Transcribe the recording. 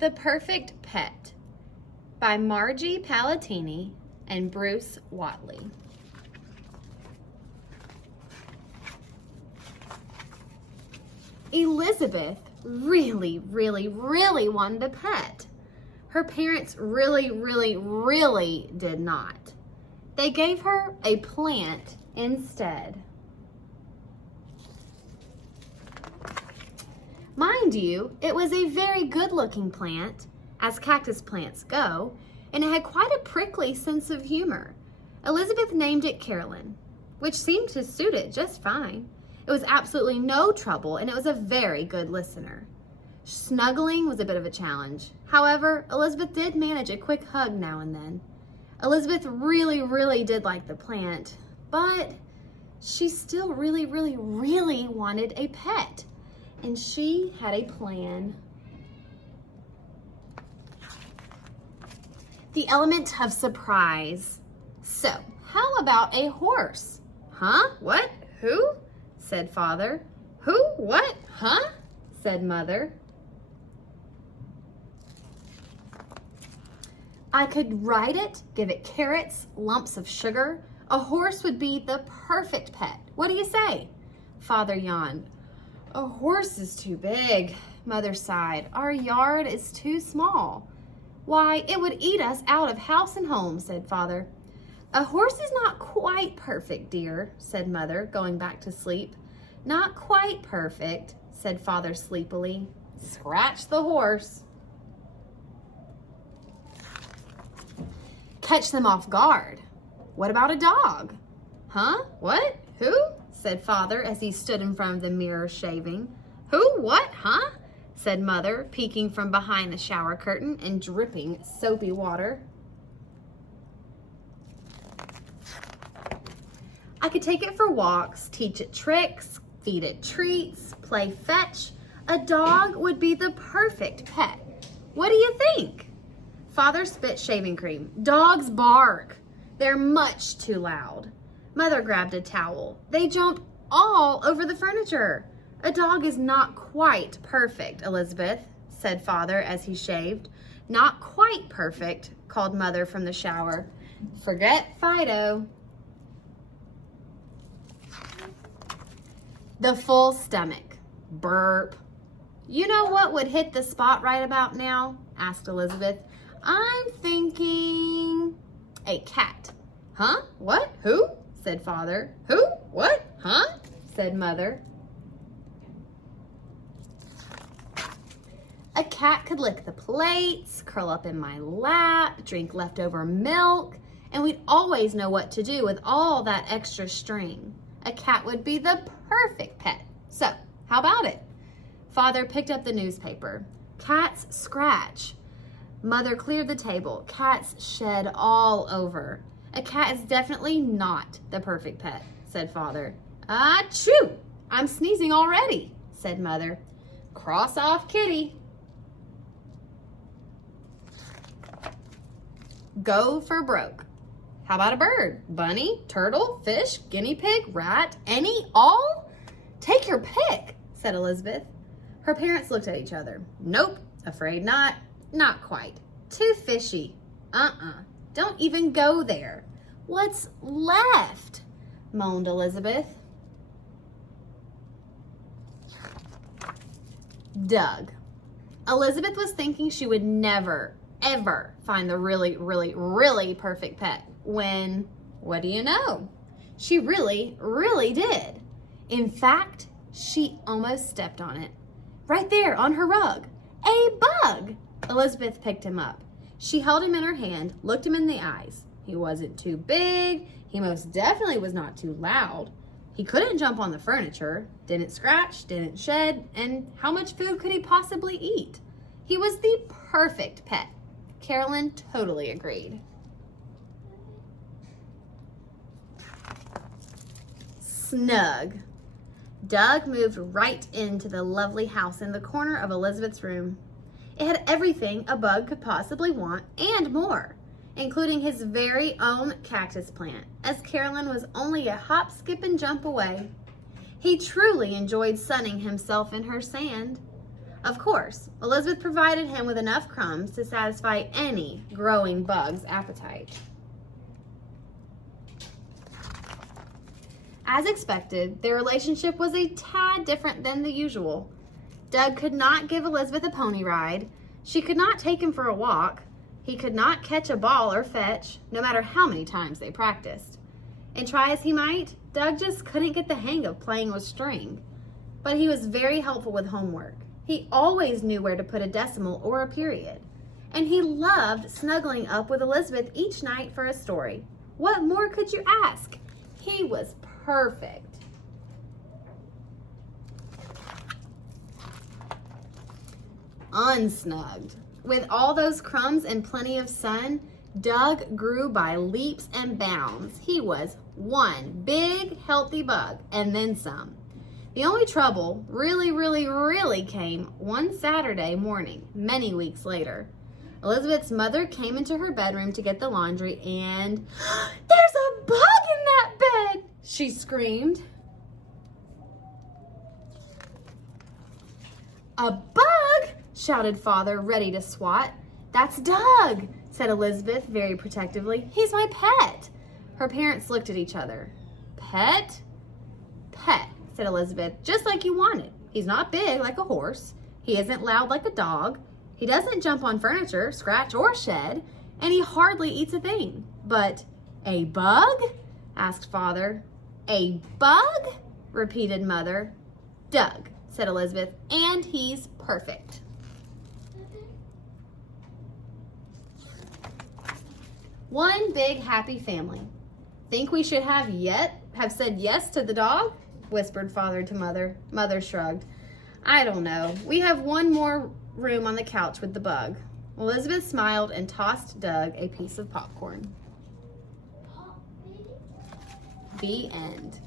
The Perfect Pet by Margie Palatini and Bruce Whatley. Elizabeth really wanted a pet. Her parents really did not. They gave her a plant instead. Mind you, it was a very good-looking plant, as cactus plants go, and it had quite a prickly sense of humor. Elizabeth named it Carolyn, which seemed to suit it just fine. It was absolutely no trouble, and it was a very good listener. Snuggling was a bit of a challenge. However, Elizabeth did manage a quick hug now and then. Elizabeth really did like the plant, but she still really wanted a pet. And she had a plan. The element of surprise. So, how about a horse? Huh? What? Who? Said Father. Who? What? Huh? Said Mother. I could ride it, give it carrots, lumps of sugar. A horse would be the perfect pet. What do you say? Father yawned. A horse is too big, Mother sighed. Our yard is too small. Why, it would eat us out of house and home, said Father. A horse is not quite perfect, dear, said Mother, going back to sleep. Not quite perfect, said Father sleepily. Scratch the horse. Catch them off guard. What about a dog? Huh? What? Who? Said Father as he stood in front of the mirror shaving. Who? What? Huh? Said Mother, peeking from behind the shower curtain and dripping soapy water. I could take it for walks, teach it tricks, feed it treats, play fetch. A dog would be the perfect pet. What do you think? Father spit shaving cream. Dogs bark. They're much too loud. Mother grabbed a towel. They jump all over the furniture. A dog is not quite perfect, Elizabeth, said Father as he shaved. Not quite perfect, called Mother from the shower. Forget Fido. The full stomach. Burp. You know what would hit the spot right about now? Asked Elizabeth. I'm thinking a cat. Huh? What? Who? Said Father. Who? What? Huh? Said Mother. A cat could lick the plates, curl up in my lap, drink leftover milk, and we'd always know what to do with all that extra string. A cat would be the perfect pet. So, how about it? Father picked up the newspaper. Cats scratch. Mother cleared the table. Cats shed all over. A cat is definitely not the perfect pet, said Father. Achoo! I'm sneezing already, said Mother. Cross off kitty. Go for broke. How about a bird? Bunny, turtle, fish, guinea pig, rat, any, all? Take your pick, said Elizabeth. Her parents looked at each other. Nope, afraid not. Not quite. Too fishy. Don't even go there. What's left? Moaned Elizabeth. Doug. Elizabeth was thinking she would never, ever find the really perfect pet when, what do you know? She really did. In fact, she almost stepped on it. Right there on her rug. A bug! Elizabeth picked him up. She held him in her hand, looked him in the eyes. He wasn't too big. He most definitely was not too loud. He couldn't jump on the furniture, didn't scratch, didn't shed, and how much food could he possibly eat? He was the perfect pet. Carolyn totally agreed. Snug. Doug moved right into the lovely house in the corner of Elizabeth's room. It had everything a bug could possibly want and more, including his very own cactus plant, as Carolyn was only a hop, skip, and jump away. He truly enjoyed sunning himself in her sand. Of course, Elizabeth provided him with enough crumbs to satisfy any growing bug's appetite. As expected, their relationship was a tad different than the usual. Doug could not give Elizabeth a pony ride. She could not take him for a walk. He could not catch a ball or fetch, no matter how many times they practiced. And try as he might, Doug just couldn't get the hang of playing with string. But he was very helpful with homework. He always knew where to put a decimal or a period. And he loved snuggling up with Elizabeth each night for a story. What more could you ask? He was perfect. Unsnugged. With all those crumbs and plenty of sun, Doug grew by leaps and bounds. He was one big, healthy bug, and then some. The only trouble really came one Saturday morning, many weeks later. Elizabeth's mother came into her bedroom to get the laundry and, "There's a bug in that bed!" she screamed. "A bug?" shouted Father, ready to swat. "That's Doug," said Elizabeth very protectively. "He's my pet." Her parents looked at each other. "Pet?" "Pet," said Elizabeth, "just like you wanted. He's not big like a horse. He isn't loud like a dog. He doesn't jump on furniture, scratch, or shed, and he hardly eats a thing. But a bug?" asked Father. "A bug?" repeated Mother. "Doug," said Elizabeth, "and he's perfect." One big happy family. "Think we should have said yes to the dog?" whispered Father to Mother. Mother shrugged. "I don't know. We have one more room on the couch with the bug." Elizabeth smiled and tossed Doug a piece of popcorn. The end.